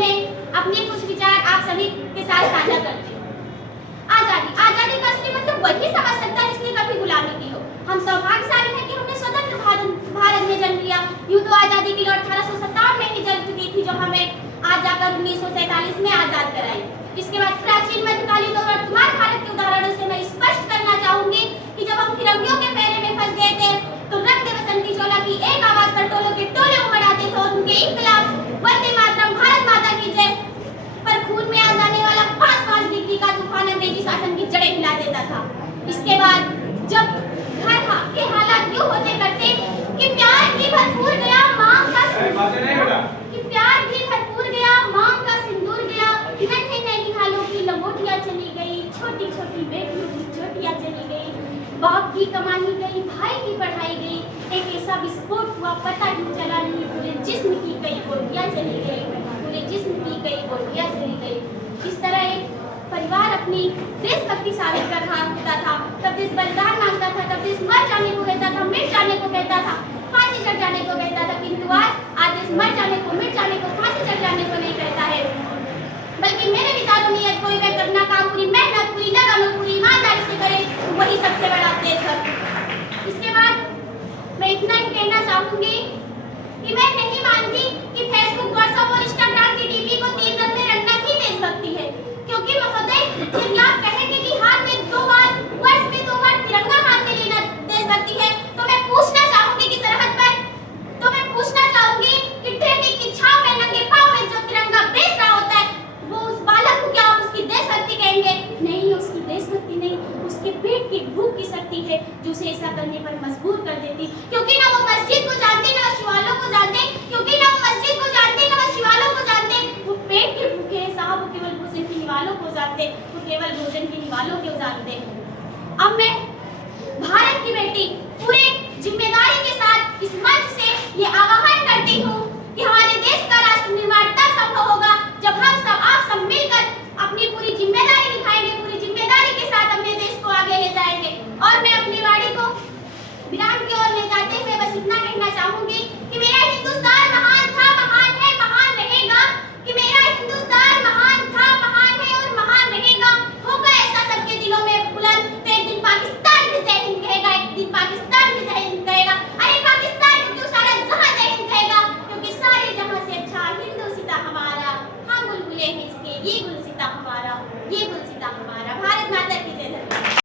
में अपने कुछ विचार आप सभी के साथ साझा करती हूँ। आजादी का असली मतलब वही समझ सकता है जिसने कभी गुलामी की हो। हम सौभाग्यशाली हैं कि हमने स्वतंत्र भारत में जन्म लिया। यूं तो आजादी की लौट 1857 में ही जल चुकी थी, जो हमें आज जाकर 1947 में आजाद कराई। इसके बाद प्राचीन, मध्यकालीन और वर्तमान भारत के उदाहरणों से मैं स्पष्ट करना चाहूंगी कि जब हम फिरंगियों के फेरे में फंस गए थे तो रंग दे बसंती चोला की एक आवाज पर टोलों के टोले उमड़ आते थे और उनके इंकलाब, वंदे मातरम, भारत माता की जय पर खून में आ जाने वाला 5-5 डिग्री का तूफान अंग्रेजी शासन की जड़ें हिला देता था। इसके बाद जब घर के हालात यूं होते करते कि प्यार भी भरपूर गया, मांग का सिंदूर गया, नन्हे नैनीहालों की लंगोटियां चली गई, छोटी छोटी बेटियों की चोटियां चली गई, बाप की कमाई गई, भाई की पढ़ाई गई, एक ऐसा विस्फोट हुआ पता ही चला नहीं, पूरे जिस्म की कई बोटियां चली गई, पूरे जिस्म की कई बोटियां चली गई। इस तरह एक परिवार अपनी देशभक्ति साबित कर रहा होता था, तब देश बलिदान मांगता था, तब देश मर जाने को कहता था, मिट जाने को कहता था, फांसी चढ़ जाने को कहता था, किंतु आज देश मर जाने को, मिट जाने को, फांसी चढ़ जाने को नहीं कहता है, बल्कि मेरे विचारों में यदि कोई व्यक्ति अपना काम पूरी मेहनत, पूरी लगन और पूरी ईमानदारी से करे तो वही सबसे बड़ा देशभक्त। इसके बाद मैं इतना ही कहना चाहूंगी कि मैं नहीं मानती कि फेसबुक, व्हाट्सएप और इंस्टाग्राम की डीपी को 3 रंग में रखना ही देशभक्ति है, क्योंकि महोदय यदि आप कहेंगे कि हाथ में 2 बार, वर्ष में 2 बार तिरंगा हाथ में लेना देशभक्ति है, तो मैं पूछना चाहूंगी कि सरहद पर, तो मैं पूछना चाहूंगी कि ट्रैफिक की छाव में, नंगे पांव में जो तिरंगा बेच रहा होता है, वो उस बालक को क्या आप उसकी देशभक्ति कहेंगे? नहीं, उसकी देशभक्ति नहीं, उसके पेट की भूख की शक्ति है जो उसे ऐसा करने पर मजबूर कर देती, क्योंकि ना वो मस्जिद को जानते, ना शिवालों को जानते, क्योंकि ना वो मस्जिद को जानते, ना वो शिवालों को जानते, वो पेट के भूखे हैं साहब, वो केवल भोजन के निवालों को जानते, वो केवल भोजन के निवालों को जानते। अब मैं